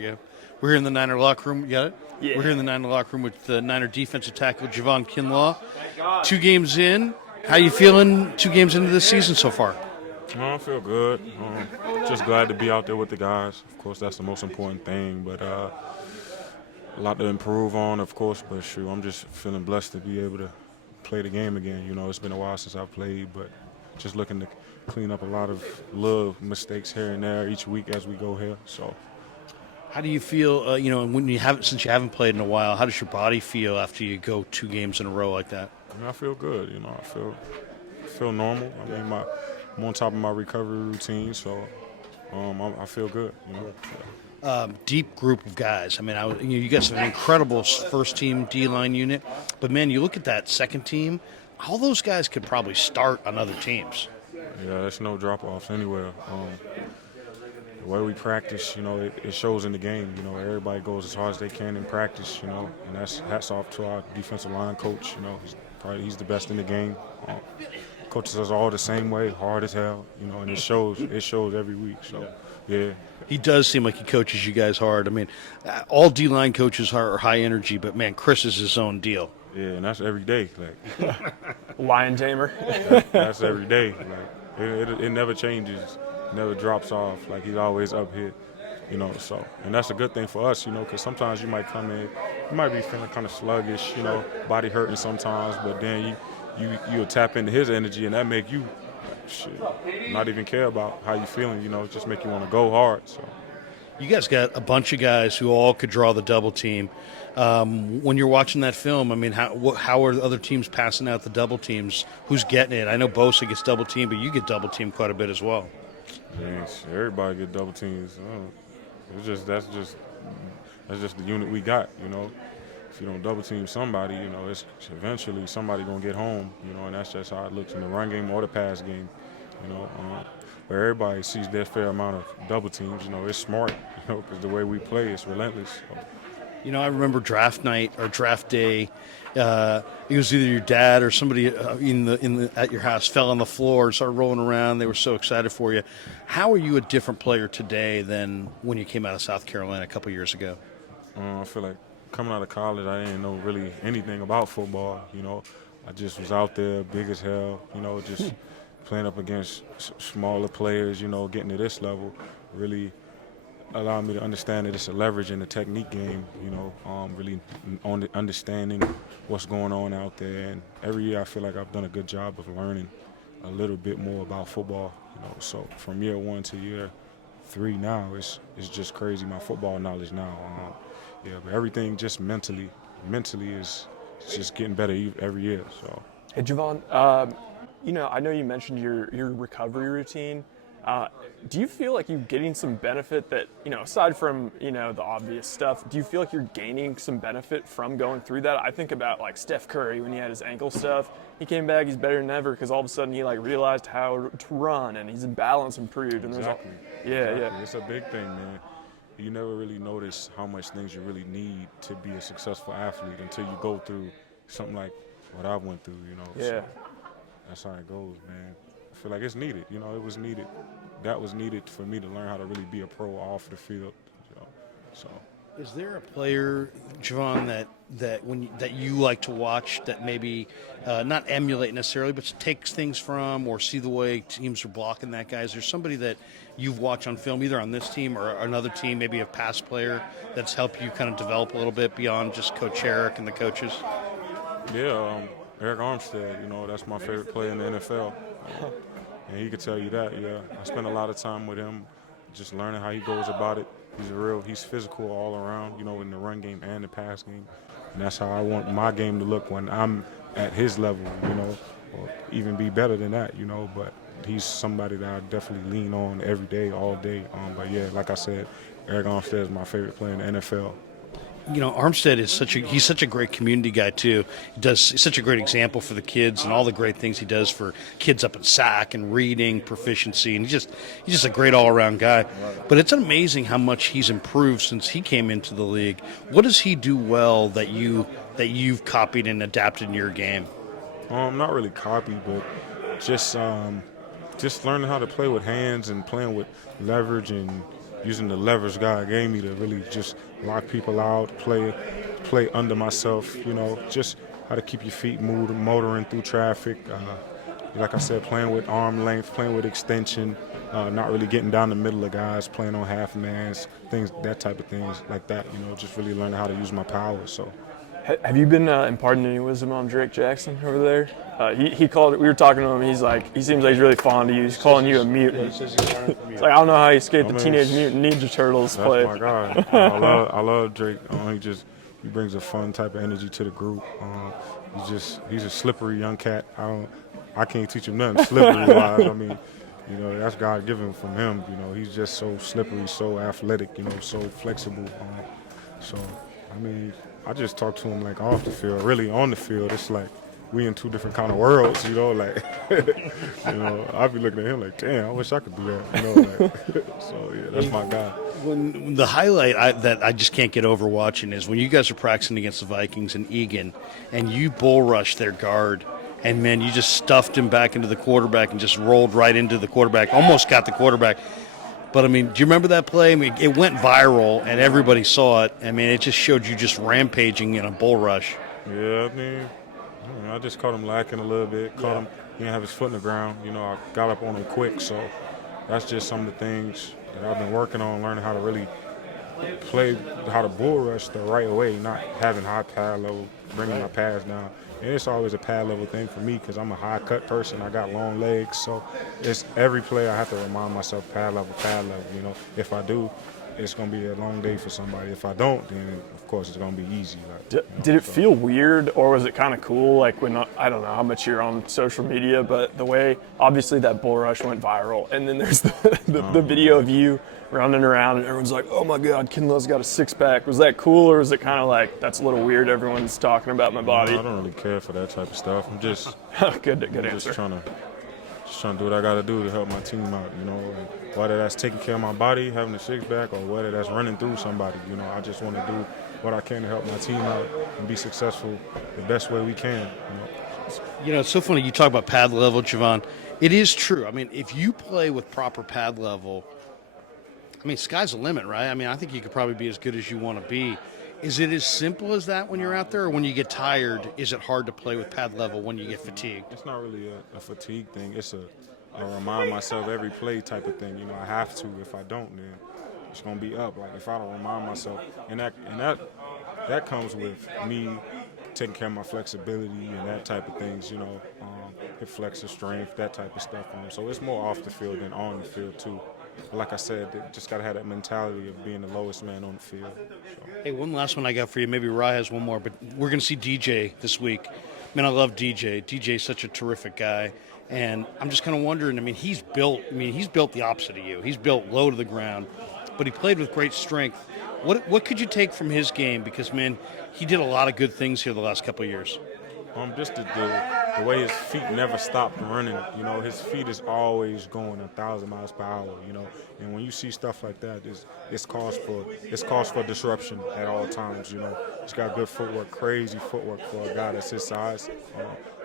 you. We're here in the Niner locker room. You got it? Yeah. We're here in the Niner locker room with the Niner defensive tackle Javon Kinlaw. 2 games in. How you feeling 2 games into this season so far? I feel good. Just glad to be out there with the guys. Of course, that's the most important thing. But a lot to improve on, of course. But shoot, I'm just feeling blessed to be able to play the game again. You know, it's been a while since I've played, but just looking to clean up a lot of little mistakes here and there each week as we go here. So. How do you feel, since you haven't played in a while, how does your body feel after you go 2 games in a row like that? I feel good. You know, I feel normal. I mean, I'm on top of my recovery routine, so I feel good. You know. Deep group of guys. I mean, you guys have an incredible first-team D-line unit, but man, you look at that second team. All those guys could probably start on other teams. Yeah, there's no drop-offs anywhere. The way we practice, you know, it shows in the game. You know, everybody goes as hard as they can in practice, you know, and that's hats off to our defensive line coach. You know, he's the best in the game. Coaches us all the same way, hard as hell, you know, and it shows every week. So, yeah. He does seem like he coaches you guys hard. I mean, all D-line coaches are high energy, but man, Chris is his own deal. Yeah, and that's every day. Like Lion tamer. that's every day. Like it never changes. Never drops off. Like he's always up here, you know. So, and that's a good thing for us, you know, because sometimes you might come in, you might be feeling kind of sluggish, you know, body hurting sometimes, but then you'll tap into his energy, and that make you not even care about how you feeling, you know, just make you want to go hard. So, you guys got a bunch of guys who all could draw the double team. When you're watching that film, I mean, how are other teams passing out the double teams? Who's getting it? I know Bosa gets double teamed, but you get double teamed quite a bit as well. Yes, everybody get double teams. That's just the unit we got, you know. If you don't double team somebody, you know, it's eventually somebody gonna get home, you know, and that's just how it looks in the run game or the pass game, you know. Where everybody sees their fair amount of double teams, you know, it's smart, you know, because the way we play is relentless. So. You know, I remember draft night or draft day. It was either your dad or somebody at your house fell on the floor and started rolling around. They were so excited for you. How are you a different player today than when you came out of South Carolina a couple years ago? I feel like coming out of college, I didn't know really anything about football. You know, I just was out there, big as hell. You know, just playing up against smaller players. You know, getting to this level really allowed me to understand that it's a leverage in the technique game, you know, really on understanding what's going on out there. And every year I feel like I've done a good job of learning a little bit more about football, you know. So from year 1 to year 3 now, it's just crazy, my football knowledge now. But everything just mentally is just getting better every year. So. Hey, Javon, you know, I know you mentioned your recovery routine. Do you feel like you're getting some benefit that, you know, aside from, you know, the obvious stuff, do you feel like you're gaining some benefit from going through that? I think about, like, Steph Curry when he had his ankle stuff. He came back, he's better than ever because all of a sudden he, like, realized how to run and his balance improved. And Exactly. Yeah. It's a big thing, man. You never really notice how much things you really need to be a successful athlete until you go through something like what I went through, you know. Yeah. So that's how it goes, man. I feel like it's needed. You know, it was needed. That was needed for me to learn how to really be a pro off the field. You know? So. Is there a player, Javon, that you like to watch that maybe not emulate necessarily, but takes things from or see the way teams are blocking that guy? Is there somebody that you've watched on film, either on this team or another team, maybe a past player that's helped you kind of develop a little bit beyond just Coach Eric and the coaches? Yeah, Eric Armstead, you know, that's my favorite player in the NFL. And he could tell you that, yeah. I spent a lot of time with him just learning how he goes about it. He's physical all around, you know, in the run game and the pass game. And that's how I want my game to look when I'm at his level, you know, or even be better than that, you know. But he's somebody that I definitely lean on every day, all day. But, yeah, like I said, Eric Armstead is my favorite player in the NFL. You know, Armstead is such a great community guy too. He's such a great example for the kids and all the great things he does for kids up in SAC and reading proficiency, and he's just a great all-around guy. But it's amazing how much he's improved since he came into the league. What does he do well that you've copied and adapted in your game? Not really copy, but just learning how to play with hands and playing with leverage and using the levers God gave me to really just lock people out, play under myself, you know, just how to keep your feet motoring through traffic. Like I said, playing with arm length, playing with extension, not really getting down the middle of guys, playing on half mans, things, that type of things like that, you know, just really learning how to use my power. So. Have you been imparting any wisdom on Drake Jackson over there? He called it. We were talking to him. He's like, he seems like he's really fond of you. He's calling you a mutant. It's like, I don't know how he escaped the Teenage Mutant Ninja Turtles play. That's my guy. I love Drake. He brings a fun type of energy to the group. He's a slippery young cat. I can't teach him nothing slippery wise. I mean, you know, that's God given from him. You know, he's just so slippery, so athletic. You know, so flexible. So I mean, I just talk to him like off the field. Really on the field, it's like we in two different kind of worlds. You know, like you know, I'd be looking at him like, damn, I wish I could do that. You know, like, so yeah, that's my guy. When the highlight that I just can't get over watching is when you guys are practicing against the Vikings and Egan, and you bull rushed their guard, and man, you just stuffed him back into the quarterback and just rolled right into the quarterback, almost got the quarterback. But I mean, do you remember that play? I mean, it went viral and everybody saw it. I mean, it just showed you just rampaging in a bull rush. Yeah, I just caught him lacking a little bit. Caught him, he didn't have his foot in the ground. You know, I got up on him quick, so that's just some of the things that I've been working on, learning how to really play, how to bull rush the right way, not having high pad level, bringing my pads down. And it's always a pad level thing for me because I'm a high cut person. I got long legs, so it's every play I have to remind myself pad level. You know, if I do, it's gonna be a long day for somebody. If I don't, then of course it's gonna be easy. Like, did it feel weird, or was it kind of cool? Like when I don't know how much you're on social media, but the way obviously that bull rush went viral, and then there's the video of you running around, and everyone's like, "Oh my God, Kinlaw's got a six-pack." Was that cool, or was it kind of like that's a little weird? Everyone's talking about my body. No, I don't really care for that type of stuff. I'm just good I'm answer. Just trying to do what I got to do to help my team out. You know, and whether that's taking care of my body, having a six-pack, or whether that's running through somebody. You know, I just want to do what I can to help my team out and be successful the best way we can. You know, it's so funny you talk about pad level, Javon. It is true. I mean, if you play with proper pad level, I mean, sky's the limit, right? I mean, I think you could probably be as good as you want to be. Is it as simple as that when you're out there, or when you get tired, is it hard to play with pad level when you get fatigued? It's not really a fatigue thing. It's a remind myself every play type of thing. You know, I have to. If I don't, then it's gonna be up. Like if I don't remind myself, and that comes with me taking care of my flexibility and that type of things. You know, hip flexor strength, that type of stuff. So it's more off the field than on the field too. But like I said, they just gotta have that mentality of being the lowest man on the field. So. Hey, one last one I got for you. Maybe Rye has one more, but we're going to see DJ this week. Man, I love DJ. DJ's such a terrific guy, and I'm just kind of wondering. I mean, he's built the opposite of you. He's built low to the ground, but he played with great strength. What could you take from his game? Because man, he did a lot of good things here the last couple of years. Just the way his feet never stopped running. You know, his feet is always going 1,000 miles per hour. You know, and when you see stuff like that, it's cause for disruption at all times. You know, he's got good footwork, crazy footwork for a guy that's his size.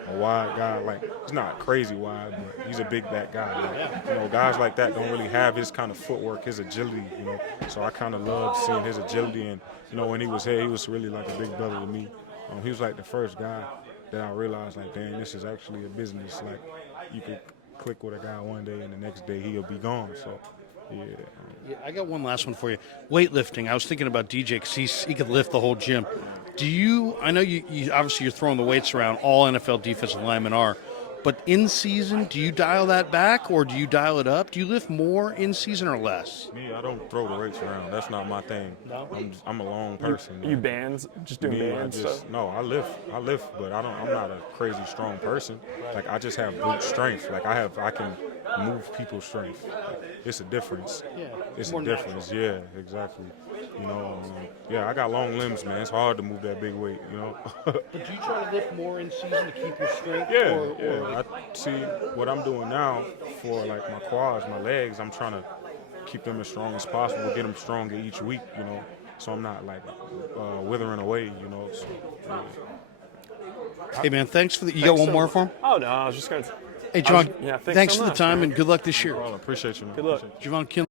A wide guy, like he's not crazy wide, but he's a big back guy. Like, you know, guys like that don't really have his kind of footwork, his agility. You know, so I kind of loved seeing his agility. And you know, when he was here, he was really like a big brother to me. He was like the first guy that I realized, like, damn, this is actually a business. Like, you could click with a guy one day and the next day he'll be gone. So, yeah. I got one last one for you. Weightlifting. I was thinking about DJ because he could lift the whole gym. I know you obviously you're throwing the weights around. All NFL defensive linemen are. But in season, do you dial that back or do you dial it up? Do you lift more in season or less? Me, I don't throw the weights around. That's not my thing. No? I'm a long person. You bands? Just doing bands stuff? No, I lift, but I'm not a crazy strong person. Like I just have brute strength. Like I can move people's strength. It's a difference. Yeah. It's a difference. Natural. Yeah, exactly. You know, I got long limbs, man. It's hard to move that big weight, you know. But do you try to lift more in season to keep your strength? Yeah. I see what I'm doing now for like my quads, my legs. I'm trying to keep them as strong as possible, get them stronger each week, you know. So I'm not like withering away, you know. So, yeah. Hey man, thanks for the. You got one more for him? Oh no, I was just gonna. Hey John, thanks for so the much, time man. and good luck this year. Well, I appreciate you, man. Good luck. Javon Kinlaw.